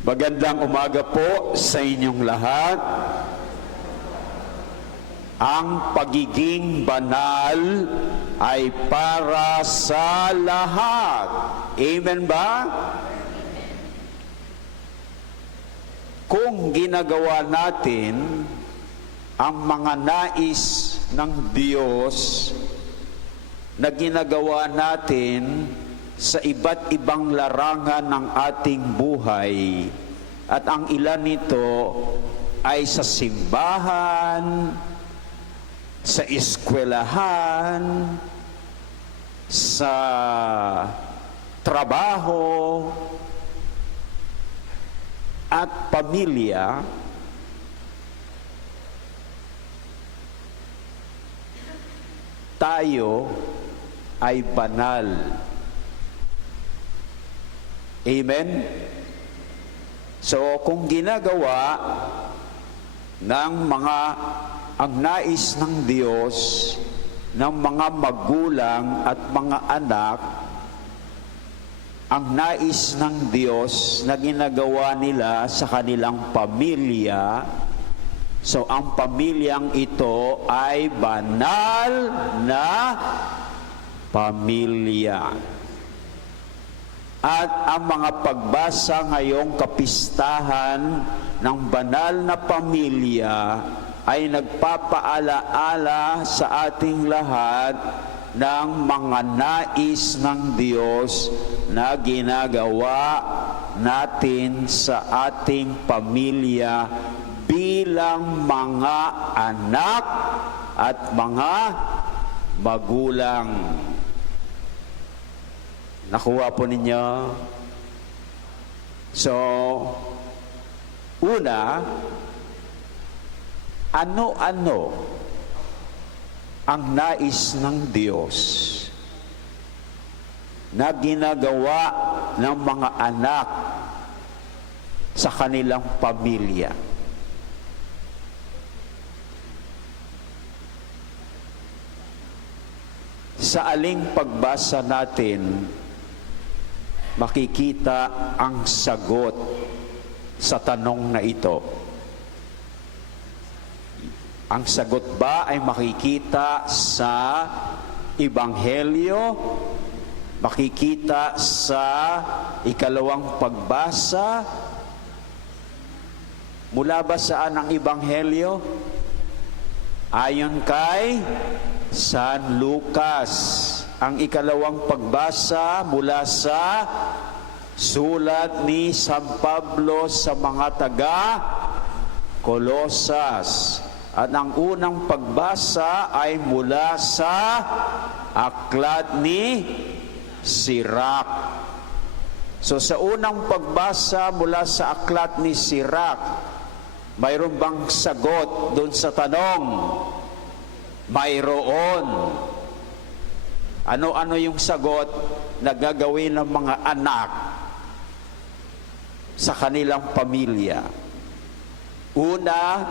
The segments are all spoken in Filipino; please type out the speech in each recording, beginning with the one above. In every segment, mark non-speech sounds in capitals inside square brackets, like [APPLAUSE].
Magandang umaga po sa inyong lahat. Ang pagiging banal ay para sa lahat. Amen ba? Kung ginagawa natin ang mga nais ng Diyos na ginagawa natin sa iba't ibang larangan ng ating buhay at ang ilan nito ay sa simbahan, sa eskwelahan, sa trabaho, at pamilya, tayo ay banal. Amen? So, kung ginagawa ng mga ang nais ng Diyos ng mga magulang at mga anak ang nais ng Diyos na ginagawa nila sa kanilang pamilya so ang pamilyang ito ay banal na pamilya at ang mga pagbasa ngayong kapistahan ng banal na pamilya ay nagpapaalaala sa ating lahat ng mga nais ng Diyos na ginagawa natin sa ating pamilya bilang mga anak at mga magulang. Nakuha po ninyo? So, una, ano-ano ang nais ng Diyos na ginagawa ng mga anak sa kanilang pamilya. Sa aling pagbasa natin, makikita ang sagot sa tanong na ito. Ang sagot ba ay makikita sa Ibanghelyo? Makikita sa ikalawang pagbasa? Mula ba saan ang Ibanghelyo? Ayon kay San Lucas. Ang ikalawang pagbasa mula sa sulat ni San Pablo sa mga taga Kolosas. At ang unang pagbasa ay mula sa aklat ni Sirak. So sa unang pagbasa mula sa aklat ni Sirak, mayroon bang sagot doon sa tanong? Mayroon. Ano-ano yung sagot na gagawin ng mga anak sa kanilang pamilya? Una,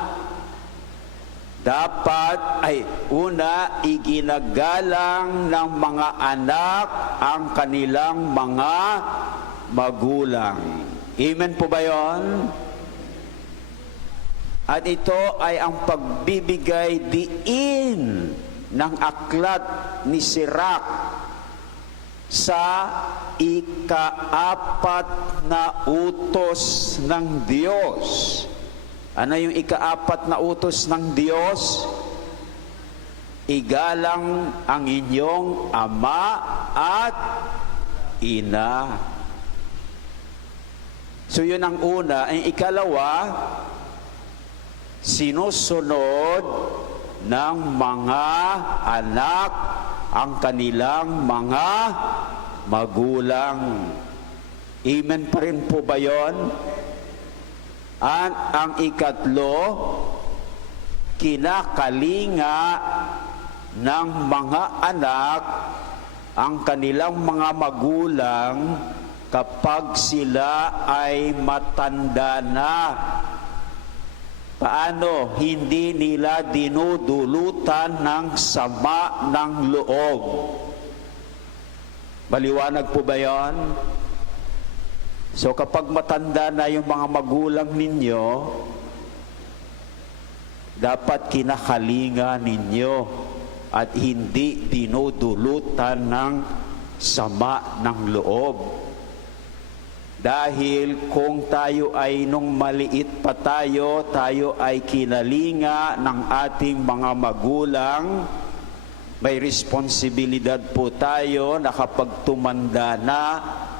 dapat ay una iginagalang ng mga anak ang kanilang mga magulang. Amen po ba yon? At ito ay ang pagbibigay diin ng aklat ni Sirach sa ikaapat na utos ng Diyos. Ano yung ikaapat na utos ng Diyos? Igalang ang inyong ama at ina. So yun ang una. Ang ikalawa, sinusunod ng mga anak ang kanilang mga magulang. Amen pa rin po ba yon? At ang ikatlo, kinakalinga ng mga anak ang kanilang mga magulang kapag sila ay matanda na. Paano hindi nila dinudulutan ng sama ng loob? Maliwanag po ba yon? So kapag matanda na yung mga magulang ninyo, dapat kinakalinga ninyo at hindi dinudulutan ng sama ng loob. Dahil kung tayo ay nung maliit pa tayo, tayo ay kinalinga ng ating mga magulang, may responsibilidad po tayo na kapag tumanda na,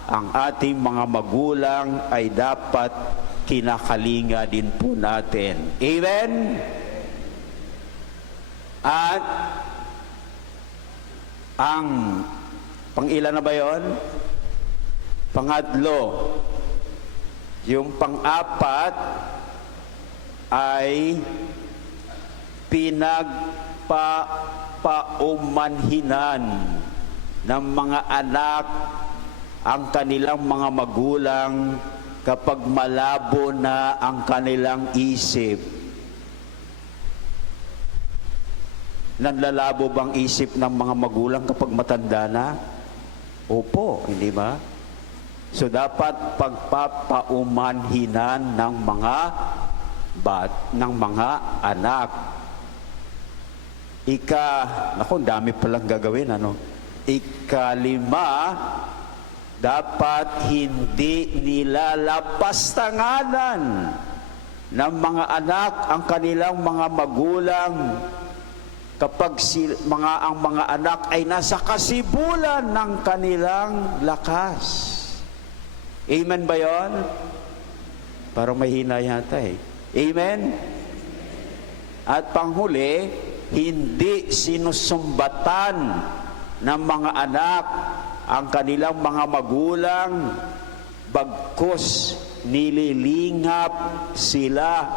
ang ating mga magulang ay dapat kinakalinga din po natin. Amen? At ang pangilan na ba yon? Pangatlo, yung pang-apat ay pinagpaumanhinan ng mga anak ang kanilang mga magulang kapag malabo na ang kanilang isip. Nanlalabo bang isip ng mga magulang kapag matanda na? Opo, hindi ba? So dapat pagpapaumanhinan ng mga bat ng mga anak. Ika, naku, dami palang gagawin, ano? Ikalima, dapat hindi nilalapastanganan ng mga anak ang kanilang mga magulang kapag si, mga ang mga anak ay nasa kasibulan ng kanilang lakas. Amen ba yon? Parang mahina yata eh. Amen? At panghuli, hindi sinusumbatan ng mga anak ang kanilang mga magulang bagkus nililingap sila.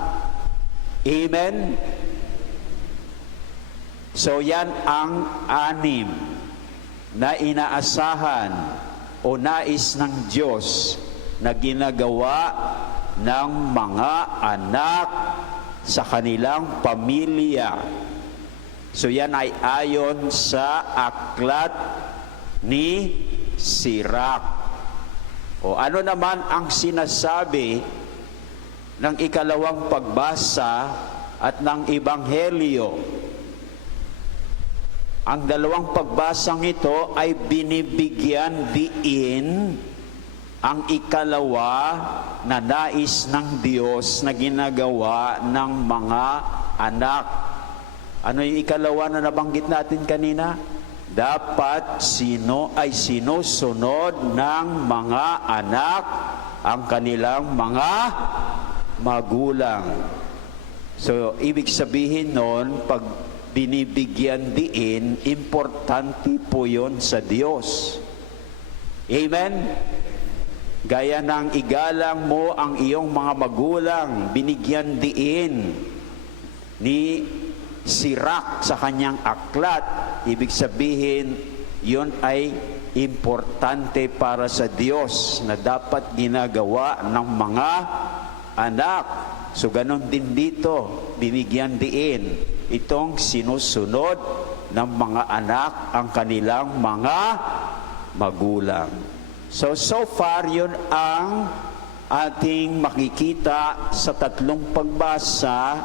Amen? So yan ang anim na inaasahan o nais ng Diyos na ginagawa ng mga anak sa kanilang pamilya. So yan ay ayon sa aklat ni Sirach. O ano naman ang sinasabi ng ikalawang pagbasa at ng Ebanghelyo? Ang dalawang pagbasang ito ay binibigyan diin ang ikalawa na nais ng Diyos na ginagawa ng mga anak. Ano yung ikalawa na nabanggit natin kanina? Dapat sino ay sinusunod ng mga anak ang kanilang mga magulang. So, ibig sabihin nun, pag binibigyan diin, importante po yon sa Diyos. Amen? Gaya ng igalang mo ang iyong mga magulang, binigyan diin ni Sirak sa kanyang aklat. Ibig sabihin, yon ay importante para sa Diyos na dapat ginagawa ng mga anak. So, ganon din dito, binigyan diin itong sinusunod ng mga anak ang kanilang mga magulang. So, so far, yun ang ating makikita sa tatlong pagbasa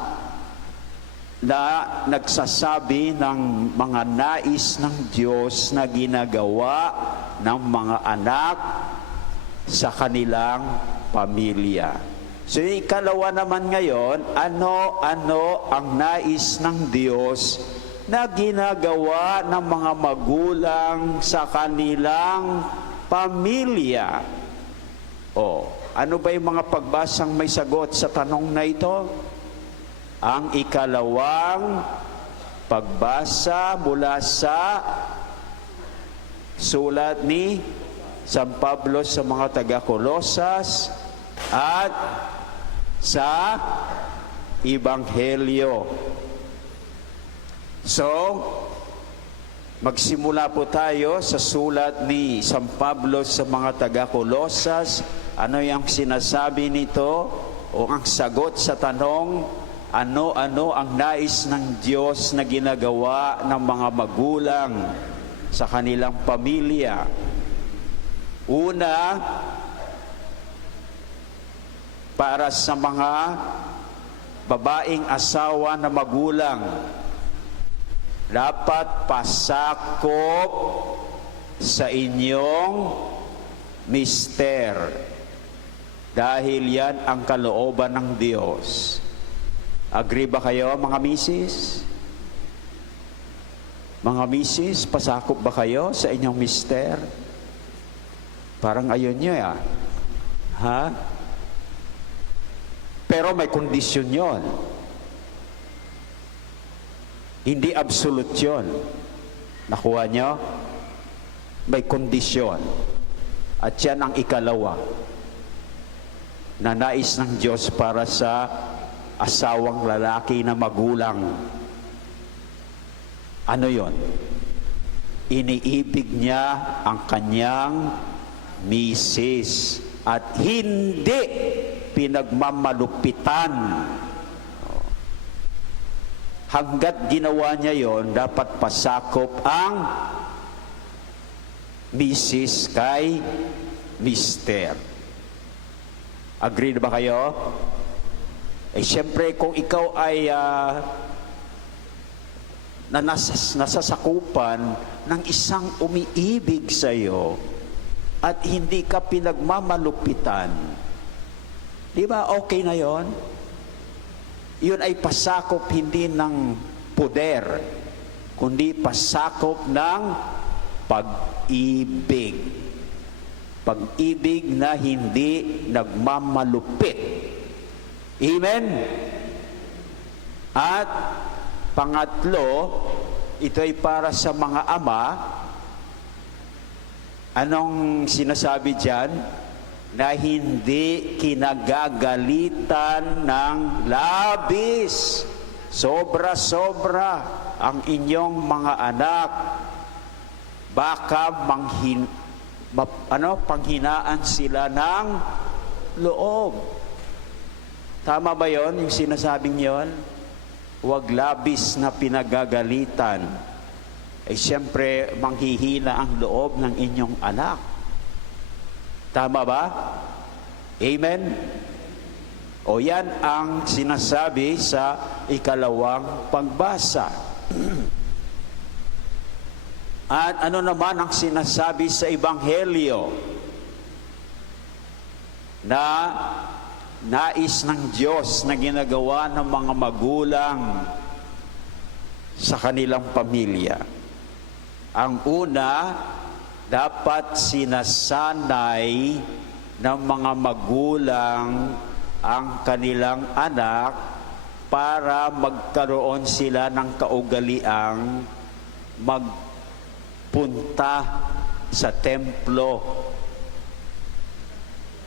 na nagsasabi ng mga nais ng Diyos na ginagawa ng mga anak sa kanilang pamilya. So yung ikalawa naman ngayon, ano-ano ang nais ng Diyos na ginagawa ng mga magulang sa kanilang pamilya? O, ano ba yung mga pagbasang may sagot sa tanong na ito? Ang ikalawang pagbasa mula sa sulat ni San Pablo sa mga taga-Kolosas at sa Ibanghelyo. So, magsimula po tayo sa sulat ni San Pablo sa mga taga-Kolosas. Ano yung sinasabi nito o ang sagot sa tanong, ano-ano ang nais ng Diyos na ginagawa ng mga magulang sa kanilang pamilya. Una, para sa mga babaeng asawa na magulang. Dapat pasakop sa inyong mister. Dahil yan ang kalooban ng Diyos. Agree ba kayo mga misis? Mga misis, pasakop ba kayo sa inyong mister? Parang ayon nyo ya. Ha? Pero may kondisyon yon. Hindi absolute yon. Nakuha nyo? May kondisyon. At yan ang ikalawa na nais ng Diyos para sa asawang lalaki na magulang. Ano yon? Iniibig niya ang kanyang misis at hindi pinagmamalupitan. Hanggat ginawa niya yon, dapat pasakop ang misis kay mister. Agree na ba kayo? Eh, siyempre, kung ikaw ay ah, na nasas, nasasakupan ng isang umiibig sa iyo at hindi ka pinagmamalupitan, di ba okay na yon? Yun ay pasakop hindi ng poder, kundi pasakop ng pag-ibig. Pag-ibig na hindi nagmamalupit. Amen? At pangatlo, ito ay para sa mga ama. Anong sinasabi diyan? Na hindi kinagagalitan ng labis. Sobra-sobra ang inyong mga anak. Baka manghin, map- ano, panghinaan sila ng loob. Tama ba yon yung sinasabing yon? Huwag labis na pinagagalitan. Eh siyempre, manghihina ang loob ng inyong anak. Tama ba? Amen? O yan ang sinasabi sa ikalawang pagbasa. [CLEARS THROAT] At ano naman ang sinasabi sa Ebanghelyo na nais ng Diyos na ginagawa ng mga magulang sa kanilang pamilya. Ang una, dapat sinasanay ng mga magulang ang kanilang anak para magkaroon sila ng kaugaliang magpunta sa templo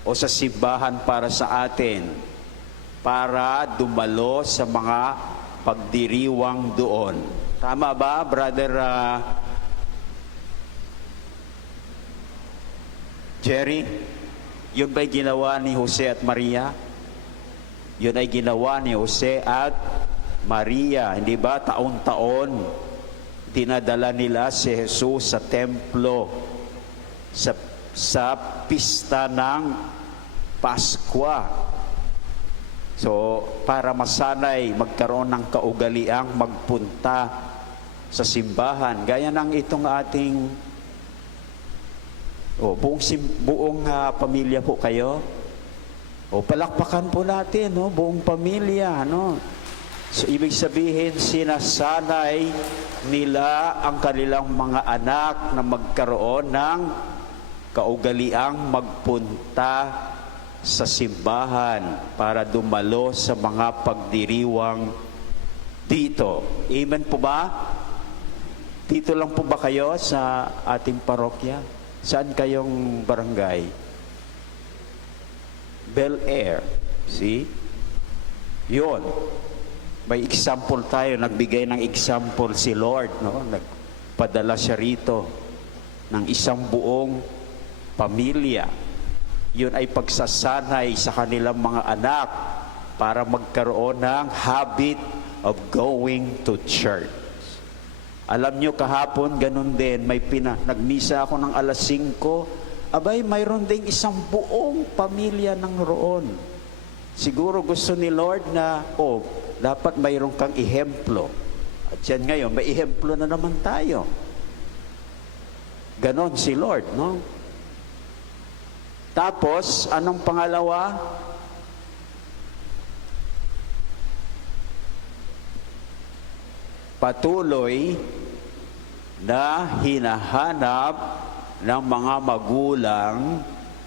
o sa simbahan para sa atin para dumalo sa mga pagdiriwang doon. Tama ba, Brother ah, Jerry? Yun ba'y ginawa ni Jose at Maria? Yun ay ginawa ni Jose at Maria. Hindi ba taon-taon dinadala nila si Jesus sa templo sa, sa pista ng Paskwa. So, para masanay magkaroon ng kaugaliang magpunta sa simbahan. Gaya ng itong ating oh, buong, buong ah, pamilya po kayo. O palakpakan po natin, no? buong pamilya. No? So, ibig sabihin, sinasanay nila ang kanilang mga anak na magkaroon ng kaugaliang magpunta sa simbahan para dumalo sa mga pagdiriwang dito. Amen po ba? Dito lang po ba kayo sa ating parokya? Saan kayong barangay? Bel Air. See? Yun. May example tayo. Nagbigay ng example si Lord. No? Nagpadala siya rito ng isang buong pamilya. Yun ay pagsasanay sa kanilang mga anak para magkaroon ng habit of going to church. Alam nyo, kahapon, ganun din, may pina, nagmisa ako ng alas 5, abay, mayroon ding isang buong pamilya ng roon. Siguro gusto ni Lord na, oh, dapat mayroon kang ihemplo. At yan ngayon, may ihemplo na naman tayo. Ganon si Lord, no? Tapos, anong pangalawa? Patuloy na hinahanap ng mga magulang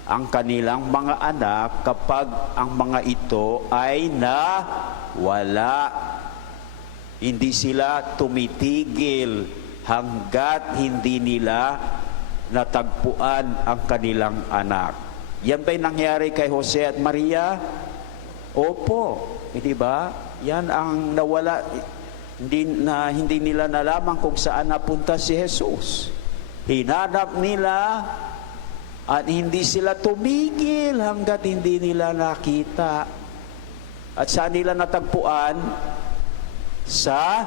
ang kanilang mga anak kapag ang mga ito ay na wala. Hindi sila tumitigil hanggat hindi nila natagpuan ang kanilang anak. Yan ba'y nangyari kay Jose at Maria? Opo, hindi ba? Yan ang nawala, hindi, na, hindi nila nalaman kung saan napunta si Jesus. Hinanap nila at hindi sila tumigil hanggat hindi nila nakita. At saan nila natagpuan? Sa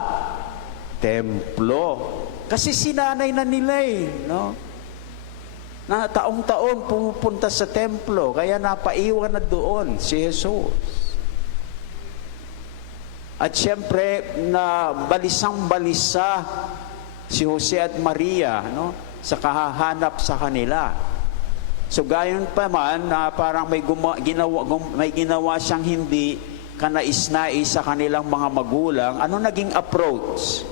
templo. Kasi sinanay na nila eh, no? Na taong-taon pumupunta sa templo, kaya napaiwan na doon si Jesus. At siyempre, na balisang-balisa si Jose at Maria, no? Sa kahahanap sa kanila. So gayon pa man na parang may gumawa, ginawa may ginawa siyang hindi kanais-nais sa kanilang mga magulang, ano naging approach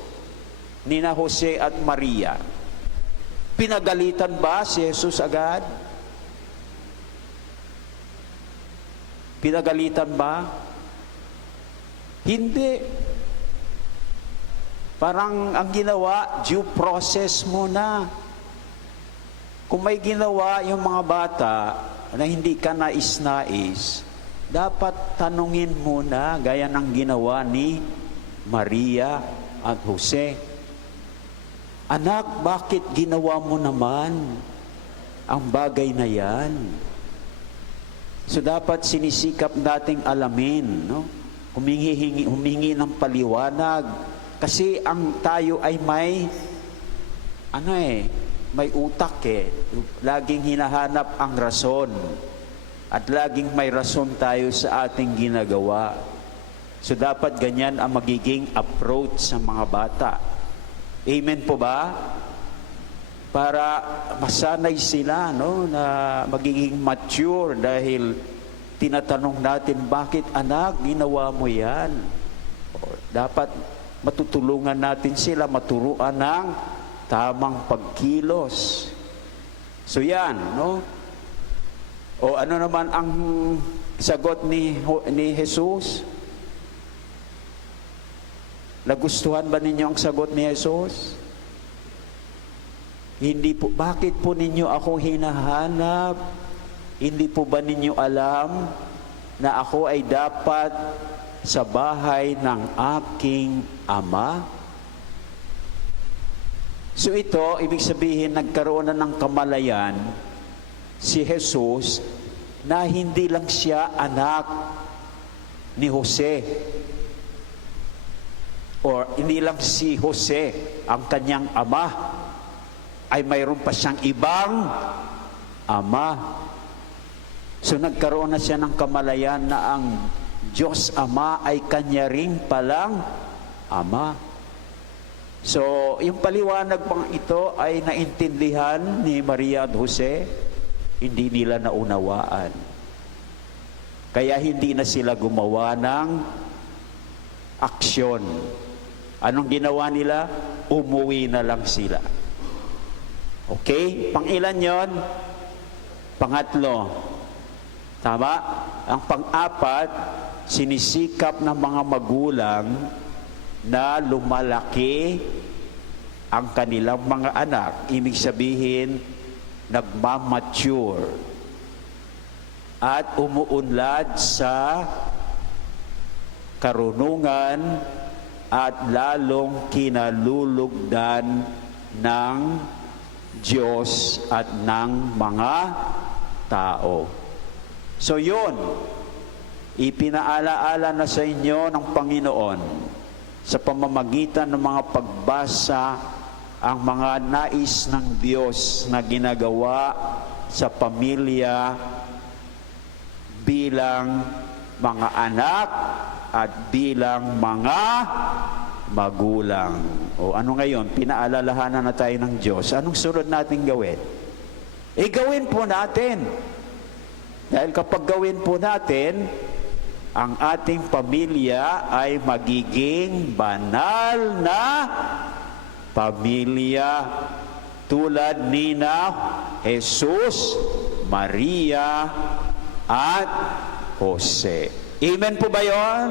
ni na Jose at Maria? Pinagalitan ba si Jesus agad? Pinagalitan ba? Hindi. Parang ang ginawa, due process muna. Kung may ginawa yung mga bata na hindi ka nais-nais, dapat tanungin muna gaya ng ginawa ni Maria at Jose. Anak, bakit ginawa mo naman ang bagay na yan? So dapat sinisikap nating alamin, no? Humingi, humingi ng paliwanag. Kasi ang tayo ay may, ano eh, may utak eh. Laging hinahanap ang rason. At laging may rason tayo sa ating ginagawa. So dapat ganyan ang magiging approach sa mga bata. Amen po ba? Para masanay sila no na magiging mature dahil tinatanong natin bakit anak ginawa mo 'yan? Dapat matutulungan natin sila maturuan ng tamang pagkilos. So yan, no? O ano naman ang sagot ni ni Jesus? Nagustuhan ba ninyo ang sagot ni Jesus? Hindi po, bakit po ninyo ako hinahanap? Hindi po ba ninyo alam na ako ay dapat sa bahay ng aking ama? So ito, ibig sabihin, nagkaroon na ng kamalayan si Jesus na hindi lang siya anak ni Jose or hindi lang si Jose ang kanyang ama ay mayroon pa siyang ibang ama. So nagkaroon na siya ng kamalayan na ang Diyos Ama ay kanya ring palang ama. So, yung paliwanag pang ito ay naintindihan ni Maria at Jose, hindi nila naunawaan. Kaya hindi na sila gumawa ng aksyon. Anong ginawa nila? Umuwi na lang sila. Okay? Pangilan yon? Pangatlo. Tama? Ang pang-apat, sinisikap ng mga magulang na lumalaki ang kanilang mga anak. Ibig sabihin, nagmamature at umuunlad sa karunungan at lalong kinalulugdan ng Diyos at ng mga tao. So yun, ipinaalaala na sa inyo ng Panginoon sa pamamagitan ng mga pagbasa ang mga nais ng Diyos na ginagawa sa pamilya bilang mga anak at bilang mga magulang. O ano ngayon, pinaalalahanan na tayo ng Diyos. Anong sunod natin gawin? E gawin po natin. Dahil kapag gawin po natin, ang ating pamilya ay magiging banal na pamilya tulad ni na Jesus, Maria, at Jose. Amen po ba yon?